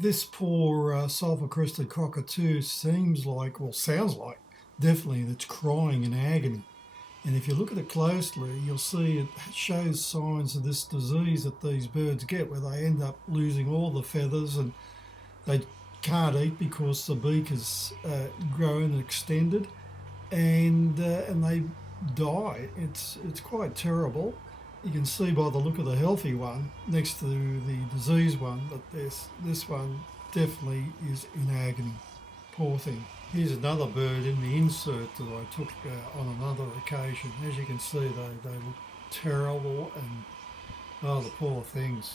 This poor Sulphur Crested Cockatoo seems like, well, sounds like, definitely that's crying in agony. And if you look at it closely, you'll see it shows signs of this disease that these birds get, where they end up losing all the feathers and they can't eat because the beak is grown and extended, and they die. It's quite terrible. You can see by the look of the healthy one next to the diseased one that this one definitely is in agony. Poor thing. Here's another bird in the insert that I took on another occasion. As you can see, they look terrible, and oh, the poor things.